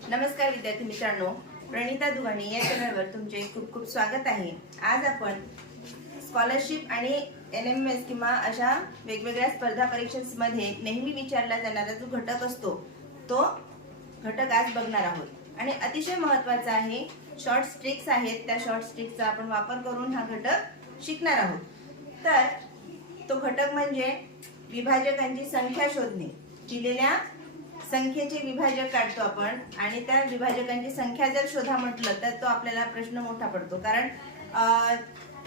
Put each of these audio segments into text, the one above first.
नमस्कार विद्यार्थी मित्रांनो, प्रणिता दुगाणी या चॅनलवर तुमचे खूप खूप स्वागत आहे। आज आपण स्कॉलरशिप आणि एनएमएस किंवा अशा वेगवेगळ्या स्पर्धा परीक्षांमध्ये नेहमी विचारला जाणारा जो घटक असतो तो घटक आज बघणार आहोत आणि अतिशय महत्त्वाचा आहे। शॉर्ट ट्रिक्स आहेत, त्या शॉर्ट ट्रिक्सचा आपण वापर करून हा घटक शिकणार आहोत। तर तो घटक म्हणजे विभाजकांची संख्या शोधणे। दिलेल्या संख्येचे विभाजक काढतो आपण आणि त्या विभाजकांची संख्या जर शोधा म्हटलं तर तो आपल्याला प्रश्न मोठा पडतो, कारण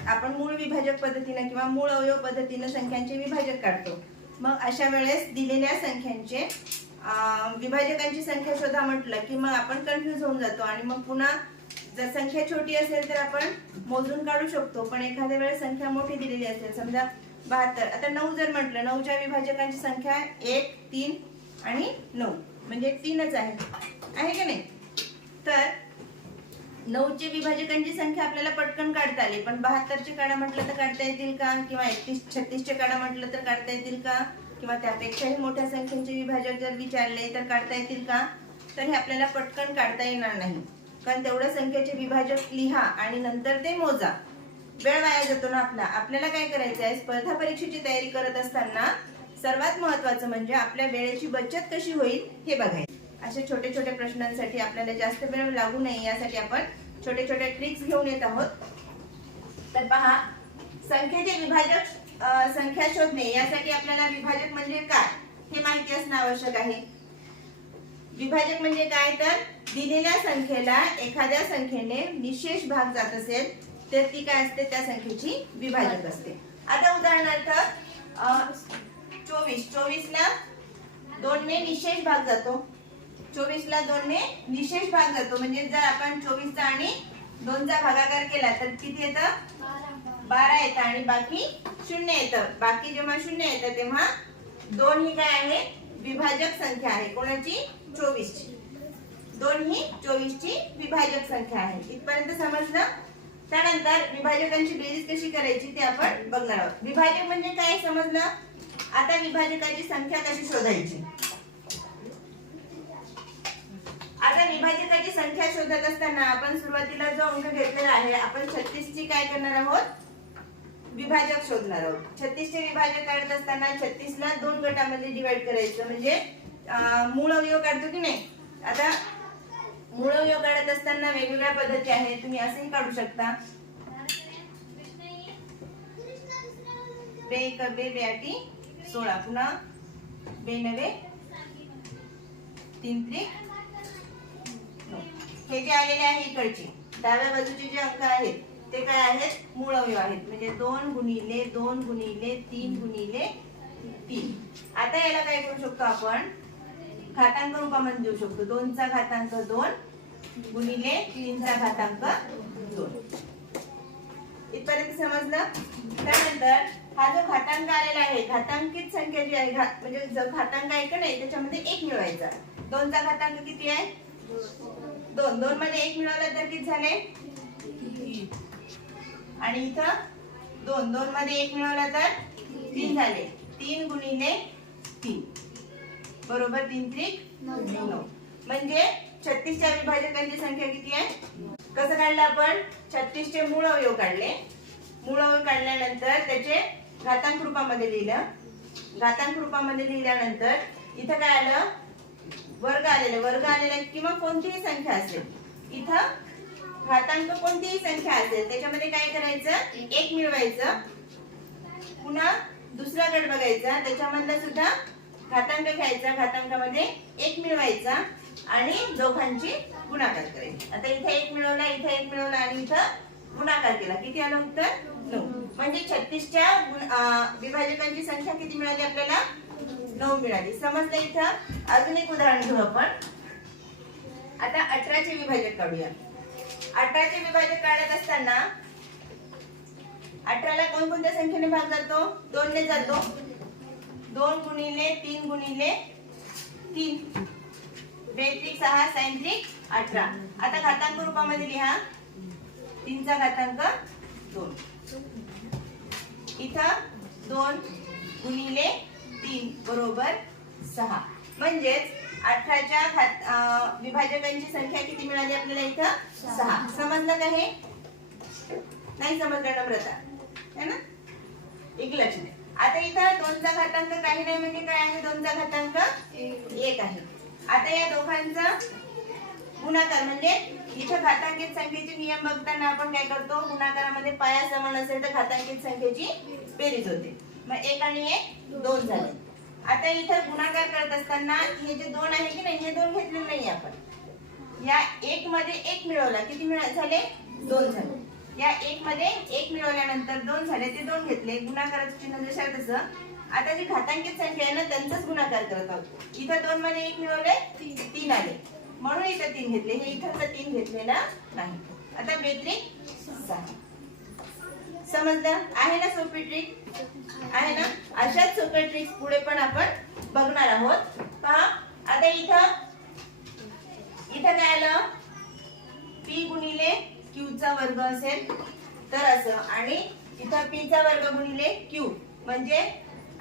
आपण मूळ विभाजक पद्धतीने किंवा मूळ अवयव पद्धतीने संख्यांचे विभाजक काढतो। मग अशा वेळेस दिलेल्या संख्यांचे विभाजकांची संख्या शोधा म्हटलं की मग आपण कन्फ्यूज होऊन जातो आणि मग पुन्हा जर संख्या छोटी असेल तर आपण मोजून काढू शकतो, पण एखाद्या वेळेस संख्या मोठी दिलेली असेल, समजा 72, आता 9 जर म्हटलं, 9च्या विभाजकांची संख्या 1, 3 आणि 9 म्हणजे 3च आहे की नाही। तर 9चे विभाजकांची संख्या आपल्याला पटकन काढता आली, पण 72चे काढा म्हटलं तर काढता येतील का, किंवा 31, 36चे काढा म्हटलं तर काढता येतील का, किंवा त्यापेक्षाही मोठ्या संख्येचे विभाजक जर विचारले तर काढता येतील का, तर हे आपल्याला पटकन काढता येणार नाही, कारण तेवढ्या संख्येचे विभाजक लिहा आणि नंतर ते मोजा। वेळ वाया जातो ना आपला। आपल्याला काय करायचं आहे, स्पर्धा परीक्षेची तयारी करत असताना सर्वात महत्त्वाचं म्हणजे आपल्या वेळेची बचत कशी होईल हे बघायचं। अशा छोटे छोटे प्रश्नांसाठी आपल्याला जास्त वेळ लागू नये यासाठी आपण छोटे छोटे ट्रिक्स घेऊन येत आहोत। तर पहा, संख्येचे विभाजक संख्या शोधणे यासाठी आपल्याला विभाजक म्हणजे काय हे माहिती असणे आवश्यक आहे। विभाजक म्हणजे काय, तर दिलेल्या संख्येला एखाद्या संख्येने निशेष भाग जात असेल तर ती काय असते, त्या संख्येची विभाजक असते। आता उदाहरणार्थ 24 ला 2 ने निशेष भाग जातो, 24 ला 2 ने निशेष भाग जातो, म्हणजे जर आपण 24 चा आणि 2 चा भागाकार केला तर किती येतं, 12 येतं आणि बाकी 0 येतं। बाकी जेव्हा 0 येतं तेव्हा 2 ही काय आहे, विभाजक संख्या आहे। कोणाची, 24 ची। 2 ही 24 ची विभाजक संख्या आहे। इथपर्यंत समजलं। त्यानंतर विभाजकांची बेरीज कशी करायची ते आपण बघणार आहोत। विभाजक म्हणजे काय समजलं। आता विभाजकाची संख्या कशी शोधायची। आता विभाजकाची संख्या शोधत असताना आपण सुरुवातीला जो अंक घेतलेला आहे, आपण 36 ची काय करणार आहोत, विभाजक शोधणार आहोत। 36 चे विभाजक काढत असताना 36 ला 2 गटामध्ये डिवाइड करायचं, म्हणजे मूळ अवयव काढतो की नाही। आता मूळ अवयव काढत असताना वेगवेगळ्या पद्धती आहेत, तुम्ही असेही काढू शकता। बे 1 बे 8 16, पुन्हा 2 9 3 3 9। हे जे आलेले आहे इकडचे डाव्या बाजूचे जे अंक आहेत ते काय आहेत, मूळ अवयव आहेत, म्हणजे 2 गुणिले 2 गुणिले 3 गुणिले 3। आता याला काय करू शकतो आपण, घातांक रूपामध्ये देऊ शकतो। 2 चा घातांक 2 गुणिले 3 चा घातांक 2। इथपर्यंत समजलं। त्यानंतर हा जो घातांक आलेला आहे, घातांकित संख्या जी आहे, म्हणजे जो घातांक आहे का नाही त्याच्यामध्ये 1 मिळवायचा। 2 चा घातांक किती आहे, 2, 2 मध्ये 1 मिळवला तर किती झाले, 3, आणि इथं 2, 2 मध्ये 1 मिळवला तर 3 झाले। 3 गुणिले 3 बरोबर 3 3 9। म्हणजे 36 च्या विभाजकांची संख्या किती आहे, कसं काढलं आपण, 36 चे मूळ अवयव काढले। मूळ अवयव काढल्यानंतर त्याचे घातांक रूपामध्ये लिहिलं। घातांक रूपामध्ये लिहिल्यानंतर इथं काय आलं, वर्ग आलेलं। वर्ग आलेला किंवा कोणतीही संख्या असेल, इथं घातांक कोणतीही संख्या असेल त्याच्यामध्ये काय करायचं, 1 मिळवायचं। पुन्हा दुसरा गट बघायचा, त्याच्यामधला सुद्धा घातांक घ्यायचा, घातांकामध्ये 1 मिळवायचा आणि दोघांची गुणाकार करायची। आता इथे 1 मिळवला, इथे 1 मिळवला आणि इथं गुणाकार केला, किती आलं उत्तर, 9। म्हणजे 36 च्या विभाजकांची संख्या किती मिळाली आपल्याला, 9 मिळाली। समजलं। इथं अजून एक उदाहरण घेऊ आपण। आता 18 चे विभाजक काढूया। 18 चे विभाजक काढत असताना 18 ला कोणकोणत्या संख्येने भाग जातो, 2 ने जातो। 2 गुणिले 3 गुणिले 3, 2 6 sin 18। आता घातांक रूपामध्ये लिहा, 3 चा घातांक 2, इथं 2 गुणिले 3 बरोबर 6। म्हणजेच 18च्या विभाजकांची संख्या किती मिळाली आपल्याला इथं 6. समजलं का हे? नाही समजलं नम्रता है ना? एक लक्ष द्या. आता इथं 2चा घातांक काही नाही म्हणजे काय आहे? 2चा घातांक 1 आहे. आता या दोघांचा गुणाकार म्हणजे इथं घातांकित संख्येचे नियम बघताना आपण काय करतो? गुणाकारामध्ये पाया समान असेल तर घातांकित संख्येची बेरीज होते. मग 1 आणि 1 2 झाले. आता इथं गुणाकार करत असताना हे जे 2 आहे की नाही हे 2 घेतलेले नाही आपण. या 1 मध्ये 1 मिळवला किती झाले? 2 झाले. या 1 मध्ये 1 मिळवल्यानंतर 2 झाले ते 2 घेतले. गुणाकाराचं चिन्ह जसं तसं. आता जी घातांकित संख्या आहे ना त्यांचाच गुणाकार करत आहोत. इथं 2 मध्ये 1 मिळवले 3 आले म्हणून इथं 3 घेतले. हे इथं 3 घेतलेला नाही. आता बेत्रिक 6. समजलं आहे ना? सोपी ट्रिक आहे ना? अशाच सोप्या ट्रिक्स पुढे पण आपण बघणार आहोत. पहा आता इथं काय आलं? p गुणिले q चा वर्ग असेल तर असं आणि इथं p चा वर्ग गुणिले q म्हणजे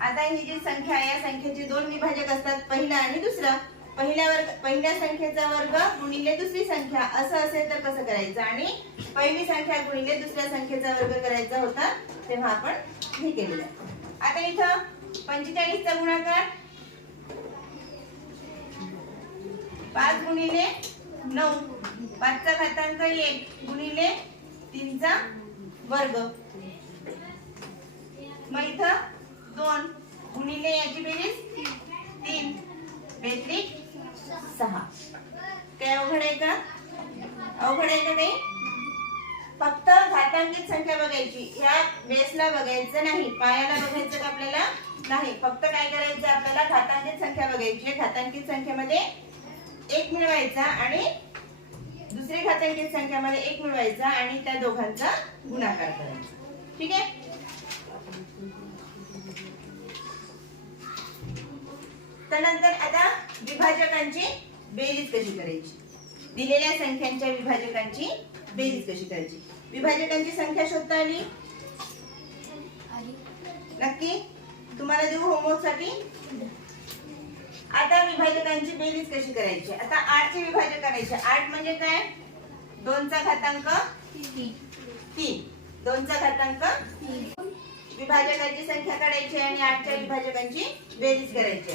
आता ही जी संख्या आहे या संख्येचे 2 विभाजक असतात, पहिला आणि दुसरा. पहिल्या संख्येचा वर्ग गुणिले दुसरी संख्या असं असेल तर कसं करायचं? आणि पहिली संख्या गुणिले दुसऱ्या संख्येचा वर्ग करायचा होता तेव्हा आपण हे केलेलं आहे. आता इथं 45 चा गुणाकार 5 गुणिले 9 5 चा घातांक 1 गुणिले 3 चा वर्ग. मग इथं 2 गुणिले याची बेरीज 3 बेत्रिक 6. काय अवघड आहे का? अवघड आहे का काही? फक्त घातांकित संख्या बघायची. या बेसला बघायचं नाही, पायाला बघायचं का आपल्याला नाही. फक्त काय करायचं आपल्याला? घातांकित संख्या बघायची. घातांकित संख्येमध्ये 1 मिळवायचा आणि दुसरी घातांकित संख्यामध्ये 1 मिळवायचा आणि त्या दोघांचा गुणाकार करायचा. ठीक आहे? त्यानंतर आता विभाजकांची बेरीज कशी करायची? दिलेल्या संख्यांच्या विभाजकांची बेरीज कशी करायची? विभाजकांची संख्या शोधता आली? नक्की? तुम्हाला देऊ होमवर्क साठी? आता विभाजकांची बेरीज कशी करायची? आता 8 चे विभाजक करायचे. 8 म्हणजे काय? 2 चा घातांक 3. 2 चा घातांक 3. विभाजकांची संख्या काढायची आणि 8 च्या विभाजकांची बेरीज करायची.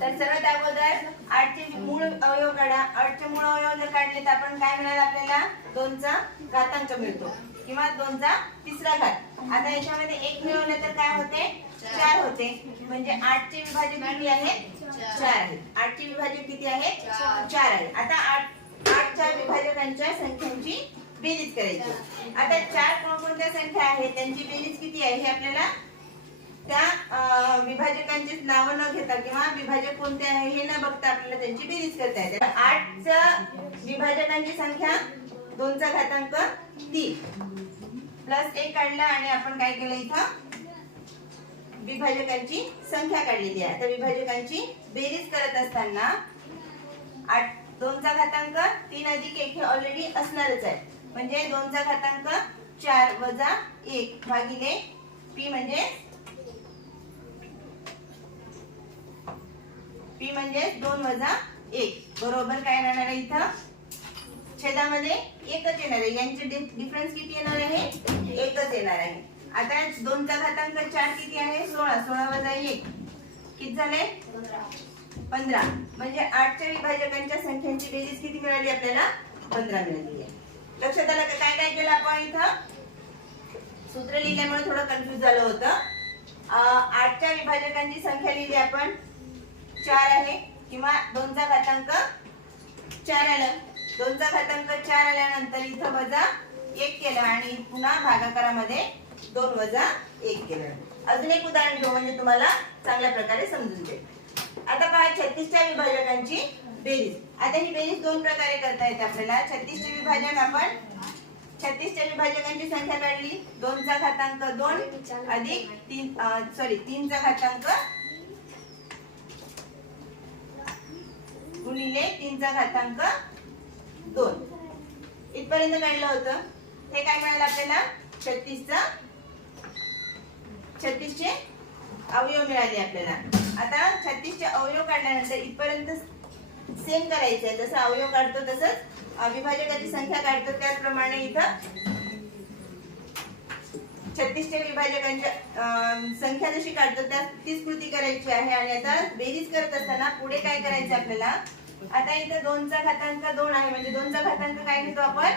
तर सर्वात अगोदर 8 चे मूळ अवयव काढा. 8 चे मूळ अवयव जर काढले तर आपण काय मिळाल आपल्याला? 2 चा घातांक मिळतो किंवा 2 चा तिसरा घात. आता याच्यामध्ये 1 मिळवलं तर काय होते? 4 होते. म्हणजे 8 चे विभाजक किती आहेत? 4 आहेत. 8 चे विभाजक किती आहेत? 4 आहेत. आता 8 च्या विभाजकांच्या संख्यांची बेरीज करायची. आता 4 कोणकोणत्या संख्या आहेत त्यांची बेरीज किती आहे हे आपल्याला त्या विभाजकांची नाव न घेता किंवा विभाजक कोणते आहे हे न बघता आपल्याला त्यांची बेरीज करता येते. 8 च्या विभाजकांची संख्या 2 चा घातांक 3 प्लस 1 काढला आणि आपण काय केलं? इथं विभाजकांची संख्या काढलेली आहे. आता विभाजकांची बेरीज करत असताना 2 चा घातांक 3 अधिक 1 हे ऑलरेडी असणारच आहे. म्हणजे 2 चा घातांक 4 वजा 1 भागिले p म्हणजे 2 वजा 1 बरोबर काय राहणार आहे? इथं छेदामध्ये 1च येणार आहे. यांचे डिफरन्स किती येणार आहे? 1च येणार आहे. आता 2 चा घातांक 4 किती आहे? 16. 16 वजा 1 किती झाले? 15. म्हणजे 8 च्या विभाजकांच्या संख्यांची बेरीज किती मिळाली आपल्याला? 15 मिळाली आहे. लक्षात आलं का? काय काय केलं आपण? इथं सूत्र लिहिल्यामुळे थोडं कन्फ्युज झालं होतं. 8 च्या विभाजकांची संख्या लिहिली आपण 4 आहे किंवा 2 चा घातांक 4 आलं. 2 चा घातांक 4 आल्यानंतर इथं वजा 1 केलं आणि पुन्हा भागाकारामध्ये 2 वजा 1 केलं. अजून एक उदाहरण घेऊ म्हणजे तुम्हाला चांगल्या प्रकारे समजून जाईल. आता पहा 36 च्या विभाजकांची बेरीज. आता ही बेरीज 2 प्रकारे करता येते आपल्याला. 36 चे विभाजक आपण 36 च्या विभाजकांची संख्या काढली. 2 चा घातांक 2 अधिक 3 चा घातांक गुणिले 3 चा घातांक 2 इथपर्यंत काढलं होतं. हे काय मिळालं आपल्याला? 36 चे अवयव मिळाले आपल्याला. आता 36 चे अवयव काढल्यानंतर इथपर्यंत सेम करायचं आहे. जसं अवयव काढतो तसंच विभाजकाची संख्या काढतो त्याचप्रमाणे इथं 36 च्या विभाजकांची संख्या जशी काढतो तीच कृती करायची आहे. आणि आता बेरीज करत असताना पुढे काय करायचं आपल्याला. आता इथं 2 चा घातांक 2 आहे म्हणजे 2 चा घातांक काय घेतो आपण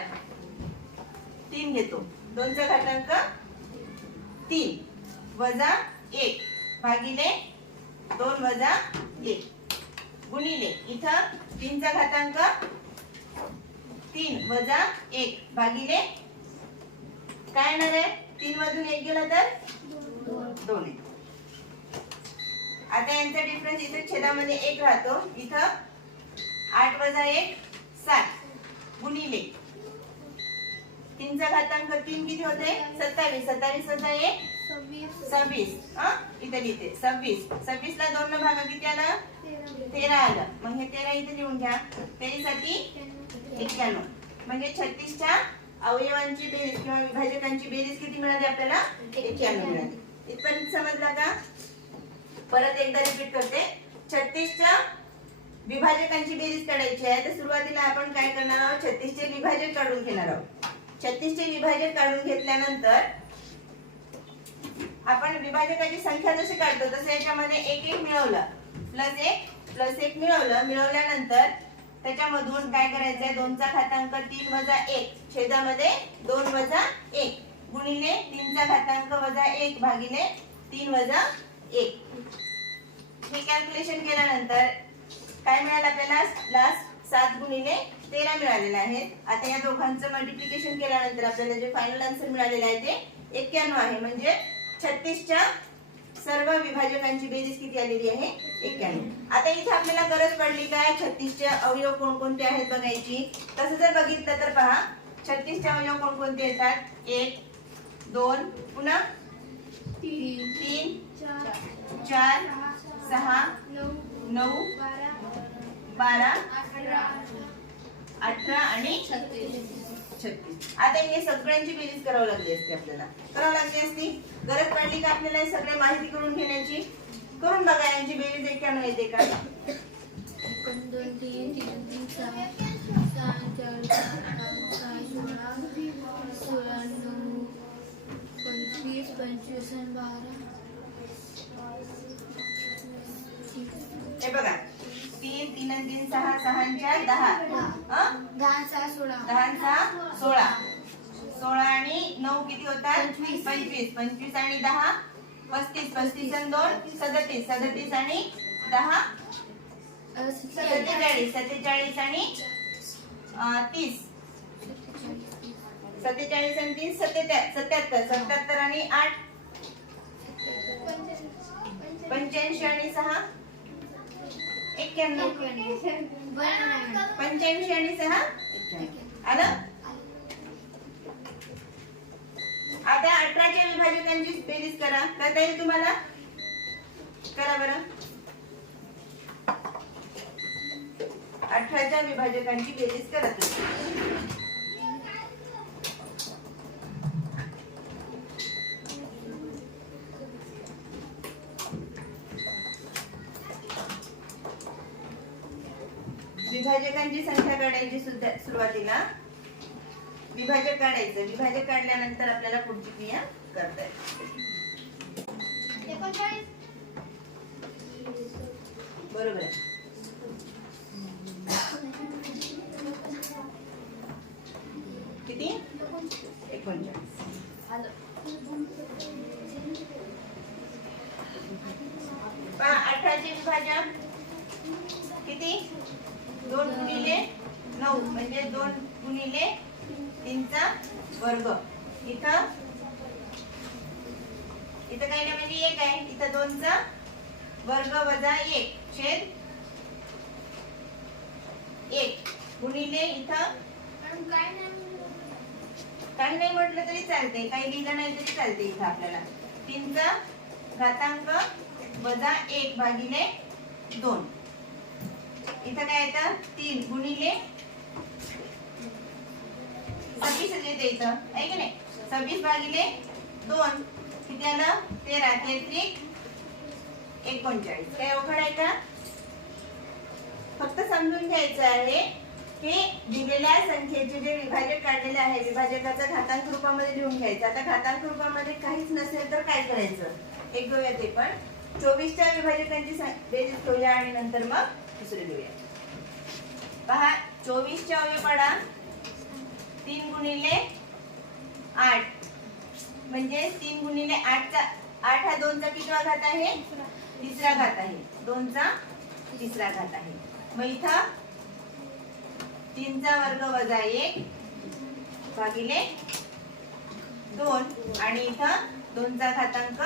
3 घेतो. 2 चा घातांक 3 वजा 1 भागिले 2 वजा 1 गुणिले इथं 3 चा घातांक 3 वजा 1 भागिले काय येणार आहे 3 मधून 1 गेला तर 2 आहे. आता यांचा डिफरन्स इथे छेदामध्ये 1 राहतो. इथं 8 वजा 1 7 गुणिले 3 चा घातांक 3 किती होते 27. 27 वजा 1 26. इथे लिहिते 26. 26 ला 2 न भागा किती आलं 13 आलं. मग हे 13 इथे लिहून घ्या. 13 साठी 91. म्हणजे 36 च्या अवयवांची बेरीज किंवा विभाजकांची बेरीज किती मिळाली आपल्याला 91 मिळाली. इथपर्यंत समजला का. परत एकदा रिपीट करते. 36 च्या विभाजकांची बेरीज काढायची आहे. तर सुरुवातीला आपण काय करणार आहोत 36 चे विभाजक काढून घेणार आहोत. 36 चे विभाजक काढून घेतल्यानंतर आपण विभाजकाची संख्या जशी काढतो तसं याच्यामध्ये 1 1 मिळवलं प्लस 1 मिळवलं. मिळवल्यानंतर त्याच्यामधून काय करायचंय 2 चा घातांक 3 वजा 1 छेदामध्ये 2 वजा 1 गुणिले 3 चा घातांक वजा 1 भागिले 3 वजा 1. हे कॅल्क्युलेशन केल्यानंतर काय मिळालं आपल्याला लास्ट 7 गुणिले 13 मिळालेलं आहे. आता या दोघांचं मल्टिप्लिकेशन केल्यानंतर आपल्याला जे फायनल आन्सर मिळालेलं आहे ते 91 आहे. म्हणजे 36 च्या सर्व विभाजकांची बेरीज किती आलेली आहे 91. आता इथे आपल्याला गरज पडली काय 36 चे अवयव कोणकोणते आहेत बघायची. तसं जर बघितलं तर पहा 36 चे अवयव कोणकोणते येतात 1 2 पुन्हा 3 4 6 9 12 18 आणि 36. आता हे सगळ्यांची बेरीज करावी लागली असते आपल्याला. करावी लागली असती. गरज पडली का आपल्याला हे सगळे माहिती करून घेण्याची. करून बघा यांची बेरीज 91 येते का. 1 2 3 4 5 6 9 25 25 आणि 12. हे बघा 3 3 आणि 3 6 6 आणि 4 10 10 6 16 10 6 16 16 आणि 9 किती होतात 25 25 आणि 10 35 35 आणि 2 37 37 आणि 10 47 47 आणि 30 47 आणि 30 77 77 आणि 8 85 आणि 6 91 85 आणि 6 आलं. आता 18 च्या विभाजकांची बेरीज करा. करता येईल तुम्हाला. करा बरं. 18 च्या विभाजकांची बेरीज करा तुम्ही. विभाजकांची संख्या काढायची सुरुवातीला विभाजक काढायचं. विभाजक काढल्यानंतर आपल्याला पुढची क्रिया करता येते. बरोबर आहे. किती 39. 18 चे विभाजक किती 2 गुणिले 9 म्हणजे 2 गुणिले 3 चा वर्ग. इथं काय नाही म्हणजे 1 आहे. इथं 2 चा वर्ग वजा 1 छेद 1 गुणिले इथं काही नाही म्हटलं तरी चालते. काही लिहिलं नाही तरी चालते. इथं आपल्याला 3 चा घातांक वजा 1 भागिले 2. इथं काय येतं 3 गुणिले 26 येते इथं आहे की नाही. 26 भागिले 2 किती आलं 13 33 39. काय अवघड आहे का? फक्त समजून घ्यायचं आहे की दिलेल्या संख्येचे जे विभाजक काढलेले आहे विभाजकाचा घातांक रूपामध्ये लिहून घ्यायचं. आता घातांक रूपामध्ये काहीच नसेल तर काय करायचं एक घेऊया ते पण 24 च्या विभाजकांची बेरीज घेऊया आणि नंतर मग दुसरे घेऊया. पहा 24 चे अवयव पाडा 3 गुणिले 8 म्हणजे 3 गुणिले 8 चा 8 हा 2 चा कितवा घात आहे तिसरा घात आहे 2 चा तिसरा घात आहे. मग इथं 3 चा वर्ग वजा 1 भागिले 2 आणि इथं 2 चा घातांक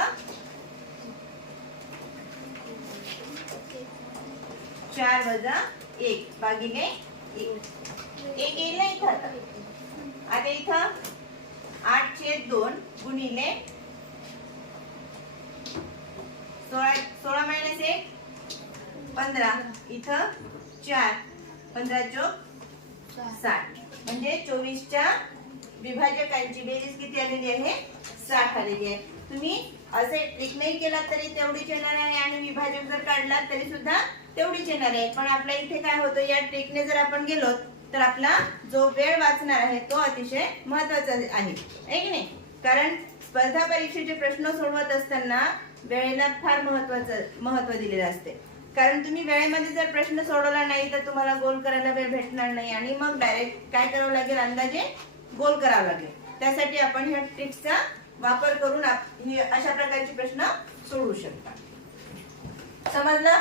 4 वजा 1 भागिले 1 येईल ना इथं. आता इथं 8/2 गुणिले 16 मायनस 1 15 इथं 4 15 चोक 60 म्हणजे 24 च्या विभाजकांची बेरीज किती आलेली आहे 60 आलेली आहे. तुम्ही असे ट्रिक नाही केला तरी तेवढीच येणार आहे आणि विभाजक जर काढला तरी सुद्धा तेवढीच येणार आहे. पण आपल्या इथे काय होतं या ट्रिकने जर आपण गेलो तर आपला जो वेळ वाचणार आहे तो अतिशय महत्त्वाचा आहे की नाही. कारण स्पर्धा परीक्षेचे प्रश्न सोडवत असताना वेळेला फार महत्त्व दिलेले असते. कारण तुम्ही वेळेमध्ये जर प्रश्न सोडवला नाही तर तुम्हाला गोल करायला वेळ भेटणार नाही आणि मग डायरेक्ट काय करावं लागेल अंदाजे गोल करावं लागेल. त्यासाठी आपण ह्या ट्रिक्सचा वापर करून अशा प्रकारचे प्रश्न सोडवू शकता. समजलं?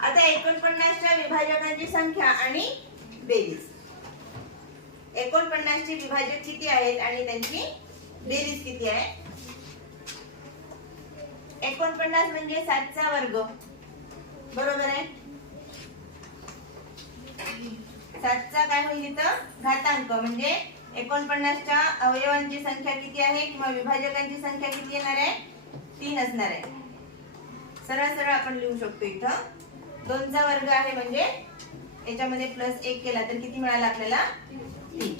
आता 49 च्या विभाजकांची संख्या आणि बेरीज. 49 चे विभाजक किती आहेत आणि त्यांची बेरीज किती आहे? 49 म्हणजे 7 चा वर्ग बरोबर आहे. 7 चा काय होईल इथं घातांक म्हणजे 49 च्या अवयवांची संख्या किती आहे किंवा विभाजकांची संख्या किती येणार आहे 3 असणार आहे. सरळ सरळ आपण लिहू शकतो इथं 2 चा वर्ग आहे म्हणजे याच्यामध्ये प्लस 1 केला तर किती मिळाला आपल्याला 3.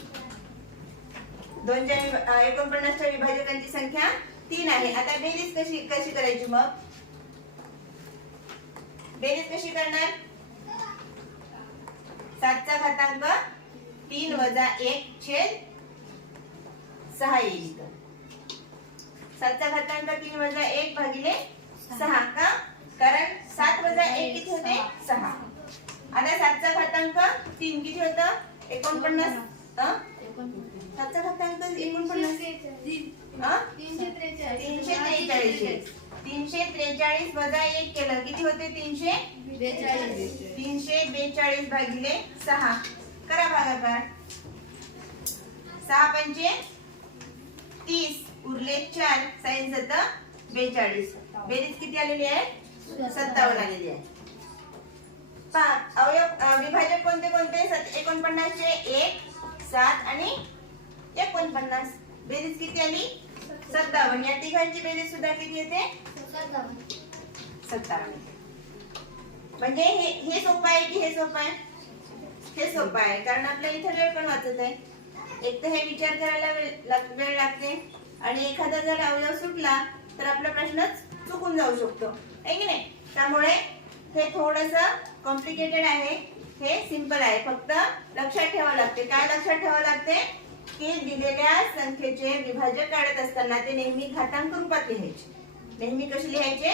2 च्या 49 च्या विभाजकांची संख्या 3 आहे. आता बेरीज कशी करायची मग बेरीज कशी करणार 7 चा घातांक 3 वजा 1/6 येईल. 7 चा घातांक 3 वजा 1 भागिले 6 का कारण 7 वजा 1 किती होते 6. आता 7 चा घातांक 3 किती होतं 49 7 चा घातांक 49 343 वजा 1 केलं किती होते 342 भागिले 6 करा भागाकार 6 पंचे 30 उरले 4 साइन 42 बेरीज किती आलेली आहे 57 आलेली आहे. अवयव विभाजक कोणते कोणते 49 चे 1 7 आणि 49 बेरीज किती आली 57. या तिघांची बेरीज सुद्धा किती येते 57. म्हणजे हे सोपं आहे की हे सोपं आहे हे सोपं आहे कारण आपल्या इथे वेळ पण वाचत आहे. एक तर हे विचार करायला वेळ लागते आणि एखादा जर अवयव सुटला तर आपला प्रश्नच चुकून जाऊ शकतो आहे की नाही. त्यामुळे हे थोडंसं कॉम्प्लिकेटेड आहे हे सिंपल आहे. फक्त लक्षात ठेवावं लागते. काय लक्षात ठेवावं लागते की दिलेल्या संख्येचे विभाजक काढत असताना ते नेहमी घातांक रूपात लिहायचे. नेहमी कशी लिहायचे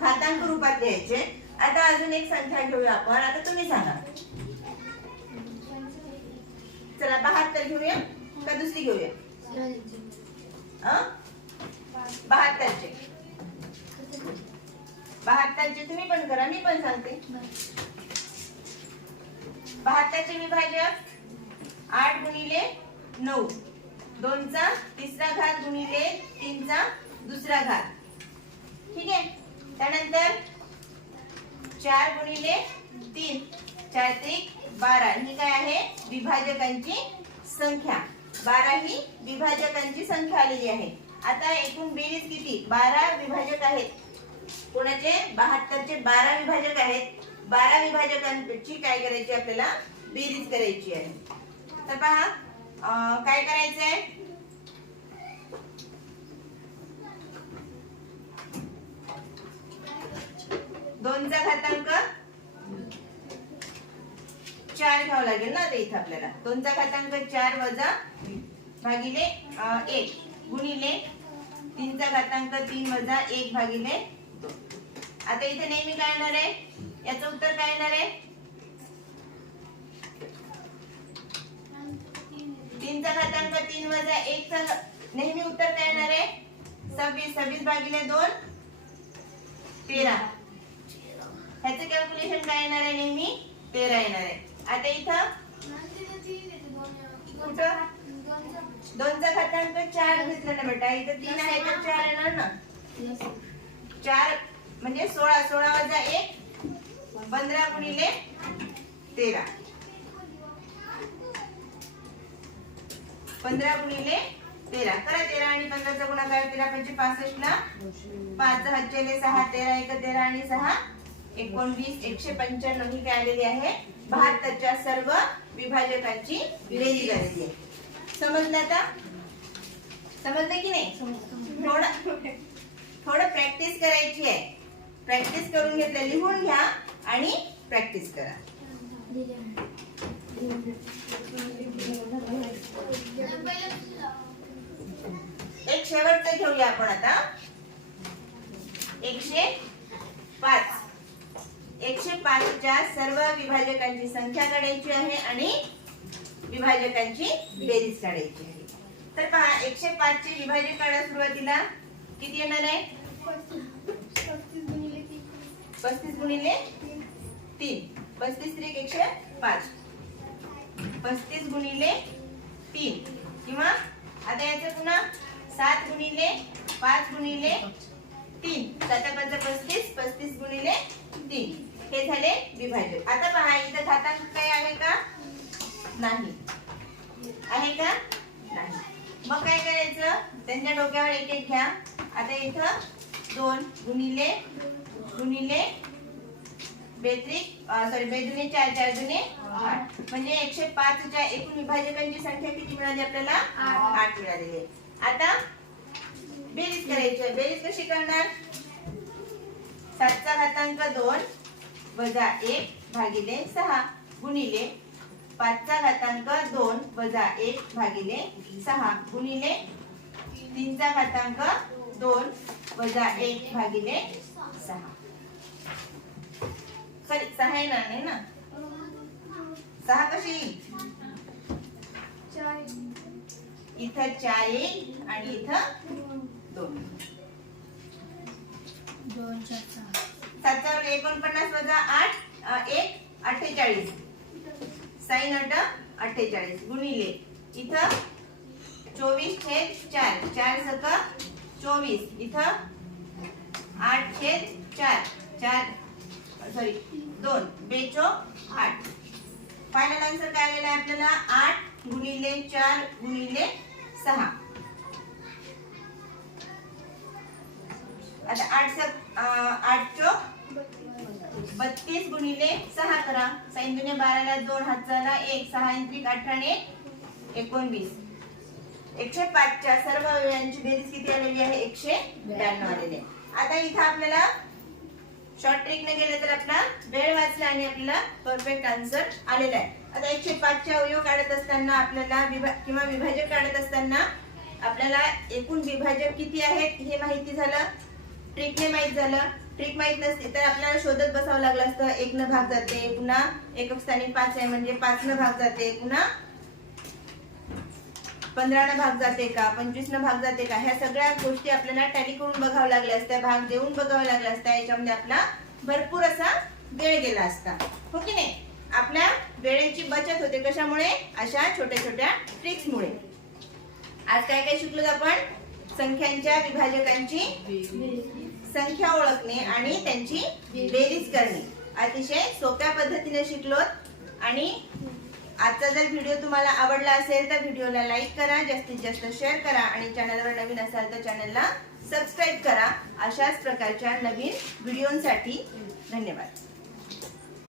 घातांक रूपात लिहायचे. आता अजून एक संख्या घेऊया आपण. आता तुम्ही सांगा चला 72 घेऊया का दुसरी घेऊया 72 चे तुम्ही पण करा मी पण सांगते. 72 चे विभाजक 8 गुणिले 9 2 चा तिसरा घात गुणिले 3 चा दुसरा घात ठीक आहे. त्यानंतर 4 गुणिले 3 4 त्रिक 12 ही काय आहे विभाजकांची संख्या. 12 ही विभाजकांची संख्या आलेली आहे. आता एकूण बेरीज किती 12 विभाजक आहेत. कोणाचे 72 चे 12 विभाजक आहेत. 12 विभाजकांची काय करायची आपल्याला बेरीज करायची आहे. तर पहा काय करायचं आहे 2 चा घातांक 4 घ्यावं लागेल ना आता इथं आपल्याला. 2 चा घातांक 4 वजा भागिले 1 गुणिले 3 चा घातांक 3 वजा 1 भागिले 2. आता इथे नेहमी काय येणार आहे? याचं उत्तर काय येणार आहे? 3 चा घातांक 3 वजा 1 चा नेहमी उत्तर काय येणार आहे? 26. 26 भागिले 2 13. ह्याचं कॅल्क्युलेशन काय येणार आहे? नेहमी 13 येणार आहे. आता इथं कुठं 2 चा घातांक 4 घेतला ना बेटा. इथं 3 आहे तर 4 येणार ना. 4 म्हणजे 16. 16 वजा 1 15 गुणिले 13. 15 गुणिले 13. करा 13 आणि 15 चा गुणाकार. 13 पंचे 65 ला 5 हातचेले 6 13 1 13 आणि 6 19 195 ही काय आलेली आहे? 72 च्या सर्व विभाजकांची बेरीज आलेली आहे. समजलं आता? समजलं की नाही? थोडं प्रॅक्टिस करायची आहे. प्रॅक्टिस करून घेतलं लिहून घ्या आणि प्रॅक्टिस करा. एक शेवटचं घेऊया आपण आता. 105. 105 च्या सर्व विभाजकांची संख्या काढायची आहे आणि विभाजकांची बेरीज काढायची आहे. तर पहा 105 चे विभाजक काढा. सुरुवातीला किती येणार आहे? 35 गुणिले 3. 35 त्रिक 105. 35 गुणिले 3 किंवा आता याचं पुन्हा 7 गुणिले 5 गुणिले 3. 7 5 35. 35 गुणिले 3 हे झाले विभाजक. आता पहा इथं घातांक काय आहे का? नाही आहे का? नाही. मग काय करायचं? त्यांच्या डोक्यावर एक एक घ्या. आता इथं 2 गुणिले गुणिले 42 4 4 दुने 8 म्हणजे 105 च्या एकूण विभाजकांची संख्या किती मिळाली आपल्याला? 8 मिळालेली आहे. आता बेरीज करायची. बेरीज कशी करणार? 7 चा घातांक 2 वजा 1 भागिले 6 गुणिले 5 चा घातांक 2 वजा 1 भागिले 6 गुणिले 3 चा घातांक 2 वजा 1 भागिले 6. सॉरी 6 आहे ना? नाही ना. 6 कशी येईल? इथं 4 येईल आणि इथं 2. 7 49 वजा 8 1 48. साइन 8 48 गुणिले इथं 24/4 4 सक 24. इथं 8/4 4 सॉरी 2 बेचो 8. फायनल आन्सर काय आलेला आहे आपल्याला? 8 गुणिले 4 गुणिले 6. आता 8 चोक 32 गुणिले 6 करा. साइन दुने 12 ला 2 हातचा 1 6 3 18 ने 19. 105 च्या सर्व अवयवांची बेरीज किती आलेली आहे? 192 आलेली आहे. आता इथं आपल्याला शॉर्ट ट्रिक ने गेले तर आपला वेळ वाचला आणि आपल्याला परफेक्ट आन्सर आलेला आहे. आता 105 चे अवयव काढत असताना आपल्याला किंवा विभाजक काढत असताना आपल्याला एकूण विभाजक किती आहेत हे माहिती झालं. ट्रिक ने माहित झालं. ट्रिक माहित नसते तर आपल्याला शोधत बसावं लागलं असतं. 1 न भाग जाते, पुन्हा एकक स्थानी 5 आहे म्हणजे 5 न भाग जाते, पुन्हा 15 न भाग जाते का, 25 न भाग जाते का, ह्या सगळ्या गोष्टी आपल्याला टॅली करून बघावं लागल्या असत्या. भाग देऊन बघावं लागला असता. याच्यामध्ये आपला भरपूर असा वेळ गेला असता. हो की नाही? आपल्या वेळेची बचत होते. कशामुळे? अशा छोट्या छोट्या ट्रिक्समुळे. आज काय काय शिकलो आपण? संख्यांच्या विभाजकांची संख्या ओळखणे आणि त्यांची बेरीज करणे अतिशय सोप्या पद्धतीने शिकलोत. आणि आजचा जर व्हिडिओ तुम्हाला आवडला असेल तर व्हिडिओला लाईक करा, जास्तीत जास्त शेअर करा आणि चॅनलवर नवीन असाल तर चॅनलला सबस्क्राईब करा. अशाच प्रकारच्या नवीन व्हिडिओंसाठी धन्यवाद.